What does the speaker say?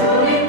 주님